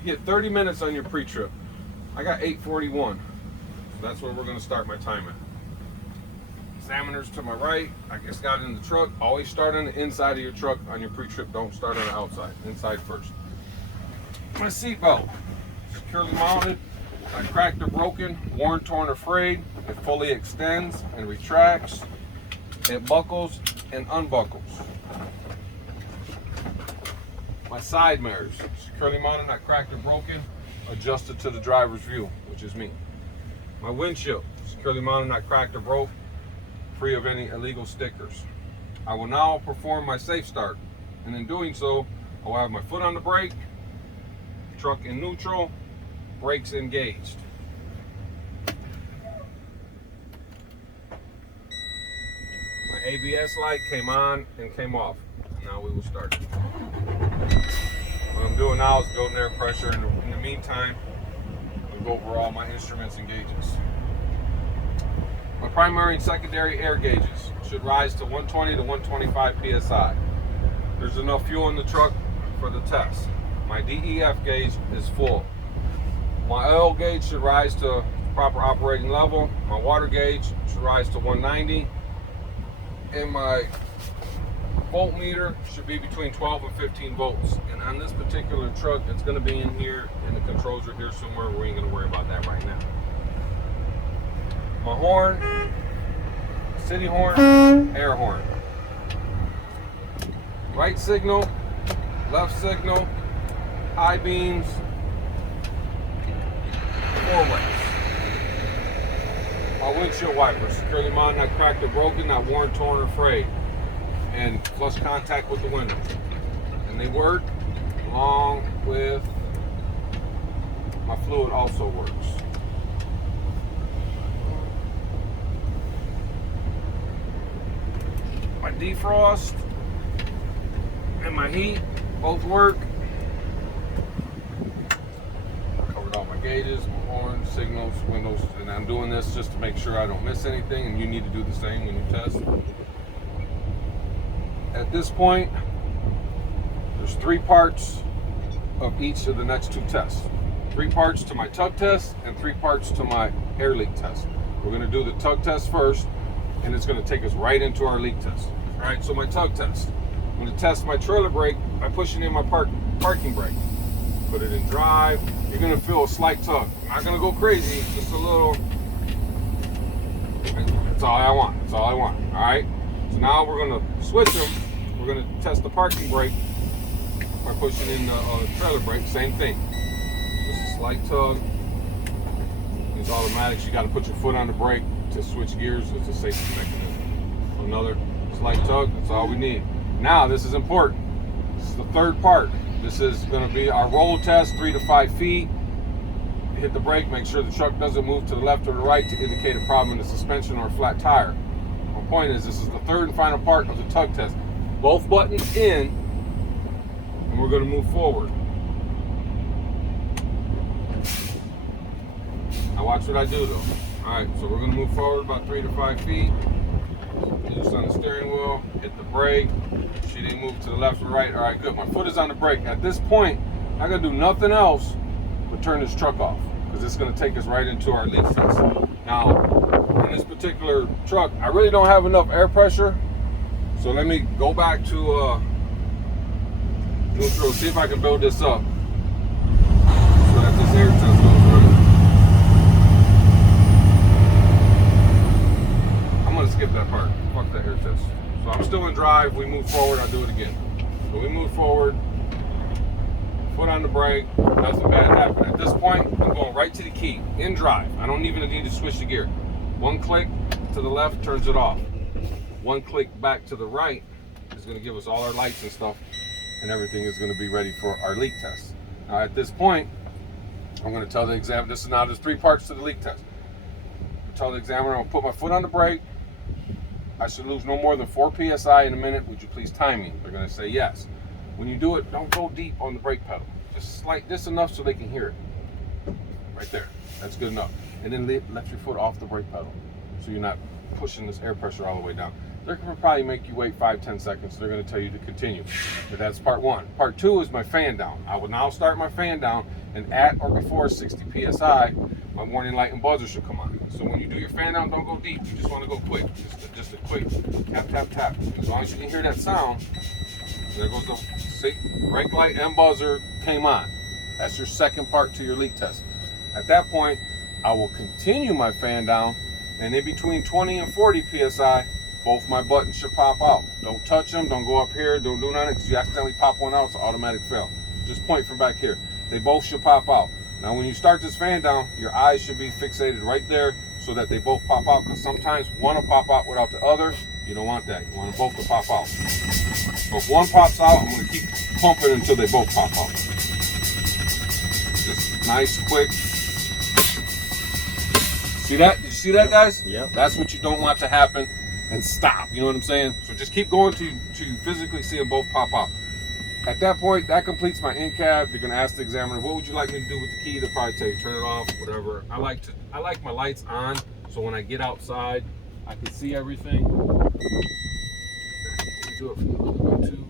You get 30 minutes on your pre-trip. I got 8:41, so that's where we're gonna start my timer. Examiner's to my right. I just got in the truck. Always start on the inside of your truck on your pre-trip. Don't start on the outside. Inside first. My seatbelt, securely mounted, not cracked or broken, worn, torn, or frayed. It fully extends and retracts. It buckles and unbuckles. My side mirrors, securely mounted, not cracked or broken, adjusted to the driver's view, which is me. My windshield, securely mounted, not cracked or broke, free of any illegal stickers. I will now perform my safe start, and in doing so, I will have my foot on the brake, truck in neutral, brakes engaged. My ABS light came on and came off. Now we will start. What I'm doing now is building air pressure. In the meantime, I'll go over all my instruments and gauges. My primary and secondary air gauges should rise to 120 to 125 psi. There's enough fuel in the truck for the test. My DEF gauge is full. My oil gauge should rise to proper operating level. My water gauge should rise to 190. And my voltmeter should be between 12 and 15 volts. And on this particular truck, it's going to be in here, and the controls are here somewhere. We ain't going to worry about that right now. My horn, city horn, air horn. Right signal, left signal, high beams, 4-ways. My windshield wipers, securely mounted, not cracked or broken, not worn, torn, or frayed, and flush contact with the window. And they work along with my fluid also works. My defrost and my heat both work. Covered all my gauges, my horn, signals, windows, and I'm doing this just to make sure I don't miss anything, and you need to do the same when you test. At this point, there's 3 parts of each of the next 2 tests. 3 parts to my tug test and 3 parts to my air leak test. We're going to do the tug test first, and it's going to take us right into our leak test. All right, so my tug test. I'm going to test my trailer brake by pushing in my parking brake. Put it in drive. You're going to feel a slight tug. I'm not going to go crazy, just a little. That's all I want. That's all I want. All right. So now we're going to switch them. We're going to test the parking brake by pushing in the trailer brake. Same thing. Just a slight tug. It's automatic. You got to put your foot on the brake to switch gears. It's a safety mechanism. So another slight tug. That's all we need. Now this is important. This is the 3rd part. This is going to be our roll test, 3 to 5 feet. Hit the brake. Make sure the truck doesn't move to the left or the right to indicate a problem in the suspension or a flat tire. My point is, this is the 3rd and final part of the tug test. Both buttons in, and we're going to move forward. Now watch what I do though. All right, so we're going to move forward about 3 to 5 feet. Loose on the steering wheel, hit the brake. She didn't move to the left or right. All right, good. My foot is on the brake. At this point, I'm going to do nothing else but turn this truck off, because it's going to take us right into our leak test. Now, on this particular truck, I really don't have enough air pressure. So let me go back to neutral, see if I can build this up so that this air test goes running. I'm going to skip that part. Fuck that air test. So I'm still in drive. We move forward. I'll do it again. So we move forward. Foot on the brake. Nothing bad happened. At this point, I'm going right to the key. In drive. I don't even need to switch the gear. 1 click to the left turns it off. 1 click back to the right is going to give us all our lights and stuff, and everything is going to be ready for our leak test. Now at this point, I'm going to tell the examiner, there's 3 parts to the leak test. I tell the examiner, I'm going to put my foot on the brake. I should lose no more than 4 psi in a minute. Would you please time me? They're going to say yes. When you do it, don't go deep on the brake pedal. Just enough so they can hear it. Right there. That's good enough. And then let your foot off the brake pedal, so you're not pushing this air pressure all the way down. they're going to probably make you wait 5-10 seconds. They're going to tell you to continue. But that's part one. Part two is my fan down. I will now start my fan down, and at or before 60 psi, my warning light and buzzer should come on. So when you do your fan down, don't go deep. You just want to go quick. Just a quick tap, tap, tap. As long as you can hear that sound, there goes the brake light and buzzer came on. That's your second part to your leak test. At that point, I will continue my fan down, and in between 20 and 40 psi, both my buttons should pop out. Don't touch them, don't go up here, don't do nothing, because you accidentally pop one out, it's an automatic fail. Just point from back here. They both should pop out. Now when you start this fan down, your eyes should be fixated right there so that they both pop out, because sometimes one will pop out without the other. You don't want that. You want them both to pop out. So if one pops out, I'm going to keep pumping until they both pop out. Just nice, quick. See that? Did you see that, guys? Yep. That's what you don't want to happen. And stop, you know what I'm saying? So just keep going to physically see them both pop out. At that point, that completes my in cab. You're gonna ask the examiner, what would you like me to do with the key? They'll probably tell you, turn it off, whatever. I like my lights on, so when I get outside, I can see everything. Can you do it from the other way too?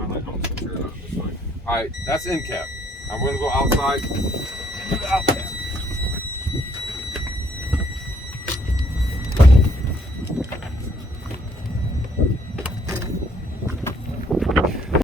I'm just gonna turn it on this way. All right, that's in cab. I'm gonna go outside.